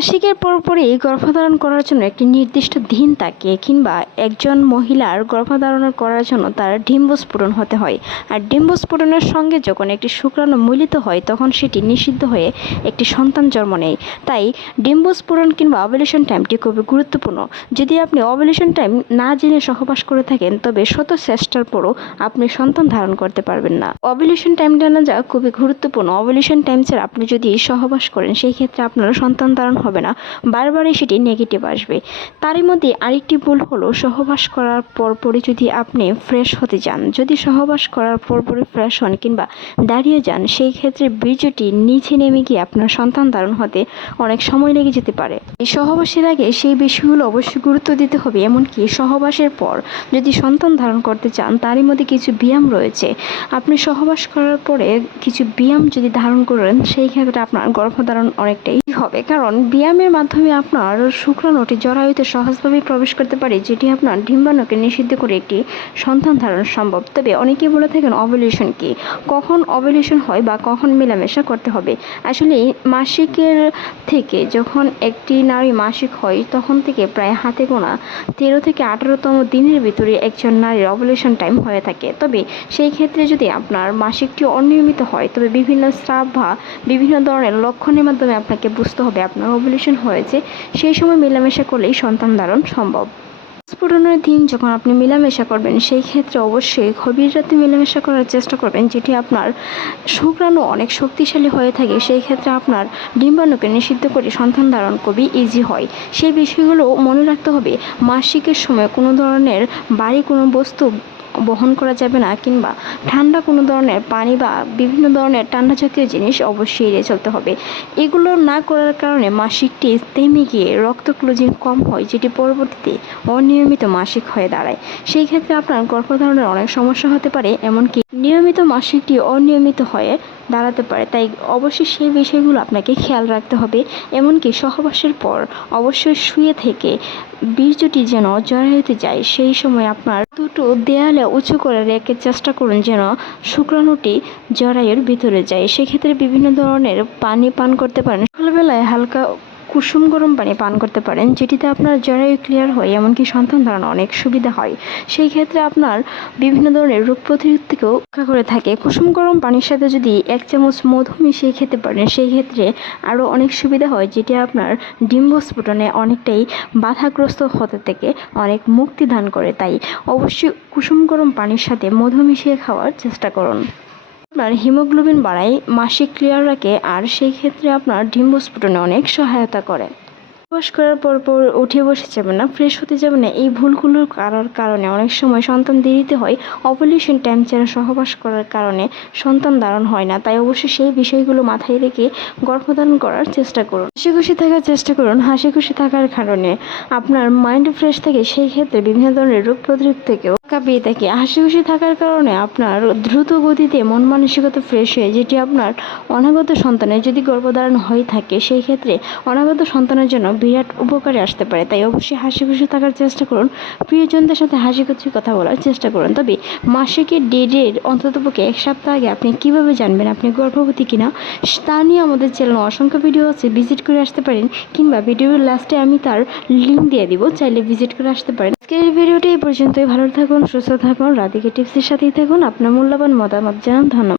মাসিকের পরপরই গর্ভধারণ করার জন্য একটি নির্দিষ্ট দিন থাকে কিংবা একজন মহিলার গর্ভধারণ করার জন্য তার ডিম্বস্ফোরণ হতে হয়। আর ডিম্বস্ফোরণের সঙ্গে যখন একটি শুক্রাণু মিলিত হয়, তখন সেটি নিষিদ্ধ হয়ে একটি সন্তান জন্ম নেয়। তাই ডিম্বস্ফোরণ কিংবা অবলেশন টাইমটি খুবই গুরুত্বপূর্ণ। যদি আপনি অবলেশন টাইম না জেনে সহবাস করে থাকেন, তবে শত চেষ্টার পরও আপনি সন্তান ধারণ করতে পারবেন না। অবলেশন টাইম জানা যা খুবই গুরুত্বপূর্ণ। অবলেশন টাইম ছাড়া আপনি যদি সহবাস করেন, সেই ক্ষেত্রে আপনার সন্তান ধারণ হবে না। বারবারই সেটি নেগেটিভ আসবে। তারই মধ্যে আরেকটি ভুল হলো, সহবাস করার পরপরই যদি আপনি ফ্রেশ হতে যান, যদি সহবাস করার পরপরই ফ্রেশ হন কিংবা দাঁড়িয়ে যান, সেই ক্ষেত্রে বীর্যটি নিচে নেমে গিয়ে আপনার সন্তান ধারণ হতে অনেক সময় লেগে যেতে পারে। এই সহবাসের আগে সেই বিষয়গুলো অবশ্যই গুরুত্ব দিতে হবে, এমনকি সহবাসের পর যদি সন্তান ধারণ করতে চান, তারই মধ্যে কিছু ব্যায়াম রয়েছে। আপনি সহবাস করার পরে কিছু ব্যায়াম যদি ধারণ করেন, সেই ক্ষেত্রে আপনার গর্ভধারণ অনেকটাই হবে। কারণ ব্যায়ামের মাধ্যমে আপনার শুক্রাণুটি জরায়ুতে সহজভাবে প্রবেশ করতে পারে, যেটি আপনার ডিম্বাণুকে নিষিদ্ধ করে একটি সন্তান ধারণ সম্ভব। তবে অনেকেই বলে থাকেন অবলিউশন কি? কখন অবলিউশন হয় বা কখন মেলামেশা করতে হবে? আসলে মাসিকের থেকে যখন একটি নারী মাসিক হয়, তখন থেকে প্রায় হাতে গোনা তেরো থেকে আঠারোতম দিনের ভিতরে একজন নারীর অবলিউশন টাইম হয়ে থাকে। তবে সেই ক্ষেত্রে যদি আপনার মাসিকটি অনিয়মিত হয়, তবে বিভিন্ন স্রাব বা বিভিন্ন ধরনের লক্ষণের মাধ্যমে আপনাকে বুঝতে হবে আপনার ওভুলেশন হয়েছে, সেই সময় মেলামেশা করলেই সন্তান ধারণ সম্ভব। স্ফুটনের দিন যখন আপনি মেলামেশা করবেন, সেই ক্ষেত্রে অবশ্যই গভীর রাতে মেলামেশা করার চেষ্টা করবেন, যেটি আপনার শুক্রাণু অনেক শক্তিশালী হয়ে থাকে, সেই ক্ষেত্রে আপনার ডিম্বাণুকে নিষিদ্ধ করে সন্তান ধারণ খুবই ইজি হয়। সেই বিষয়গুলো মনে রাখতে হবে, মাসিকের সময় কোনো ধরনের বাড়ি কোনো বস্তু বহন করা যাবে না, কিংবা ঠান্ডা কোনো ধরনের পানি বা বিভিন্ন ধরনের ঠান্ডা জাতীয় জিনিস অবশ্যই এড়িয়ে চলতে হবে। এগুলো না করার কারণে মাসিকটি থেমে গিয়ে রক্ত ক্লোজিং কম হয়, যেটি পরবর্তীতে অনিয়মিত মাসিক হয়ে দাঁড়ায়। সেই ক্ষেত্রে আপনার গর্ভধারণের অনেক সমস্যা হতে পারে, এমনকি নিয়মিত মাসিকটি অনিয়মিত হয়ে দাঁড়াতে পারে। তাই অবশ্যই সেই বিষয়গুলো আপনাকে খেয়াল রাখতে হবে। এমনকি সহবাসের পর অবশ্যই শুয়ে থেকে বীর্যটি যেন জরায়ুতে যায় সেই সময় আপনার দুটো দেয়ালে উঁচু করে রেখে চেষ্টা করুন যেন শুক্রাণুটি জরায়ুর ভিতরে যায়। সেক্ষেত্রে বিভিন্ন ধরনের পানি পান করতে পারেন। সকালবেলায় হালকা কুসুম গরম পানি পান করতে পারেন, যেটিতে আপনার জরায়ু ক্লিয়ার হয়, এমনকি সন্তান ধারণ অনেক সুবিধা হয়। সেই ক্ষেত্রে আপনার বিভিন্ন ধরনের রোগ প্রতিরোধ থেকেও রক্ষা করে থাকে। কুসুম গরম পানির সাথে যদি এক চামচ মধু মিশিয়ে খেতে পারেন, সেই ক্ষেত্রে আরও অনেক সুবিধা হয়, যেটি আপনার ডিম্বস্ফুটনে অনেকটাই বাধাগ্রস্ত হতে থেকে অনেক মুক্তি দান করে। তাই অবশ্যই কুসুম গরম পানির সাথে মধু মিশিয়ে খাওয়ার চেষ্টা করুন। আপনার হিমোগ্লোবিন বাড়ায় মাসিক ক্লিয়ার রাখে আর সেই ক্ষেত্রে আপনার ডিম্বস্ফুটনে অনেক সহায়তা করে। বস করার পর পর উঠে বসে যাবে না, ফ্রেশ হতে যাবে না। এই ভুলগুলো করার কারণে অনেক সময় সন্তান দেরিতে হয় অপলিউশন টাইম সহবাস করার কারণে সন্তান ধারণ হয় না। তাই অবশ্যই সেই বিষয়গুলো মাথায় রেখে গর্ভধারণ করার চেষ্টা করুন। হাসি খুশি থাকার চেষ্টা করুন। হাসি খুশি থাকার কারণে আপনার মাইন্ড ফ্রেশ থাকে। সেই ক্ষেত্রে বিভিন্ন ধরনের রোগ প্রতিরোধ থেকেও কাঁপিয়ে থাকে। হাসি খুশি থাকার কারণে আপনার দ্রুত গতিতে মন মানসিকতা ফ্রেশ হয়ে যেটি আপনার অনাগত সন্তানের যদি গর্ভধারণ হয়ে থাকে, সেই ক্ষেত্রে অনাগত সন্তানের জন্য বিরাট উপকারে আসতে পারে। তাই অবশ্যই হাসি খুশি থাকার চেষ্টা করুন। প্রিয়জনদের সাথে হাসি খুশি কথা বলার চেষ্টা করুন। তবে মাসিকের ডেটের অন্ততপক্ষে এক সপ্তাহ আগে আপনি কীভাবে জানবেন আপনি গর্ভবতী কিনা, তা নিয়ে আমাদের চ্যানেলে অসংখ্য ভিডিও আছে। ভিজিট করে আসতে পারেন কিংবা ভিডিওর লাস্টে আমি তার লিঙ্ক দিয়ে দিব। চাইলে ভিজিট করে আসতে পারেন। আজকের ভিডিওটি এই পর্যন্তই। ভালো থাকুন সুস্থ থাকুন রাধিকা টিপসের সাথেই থাকুন। আপনার মূল্যবান মতামত জানান ধন্যবাদ।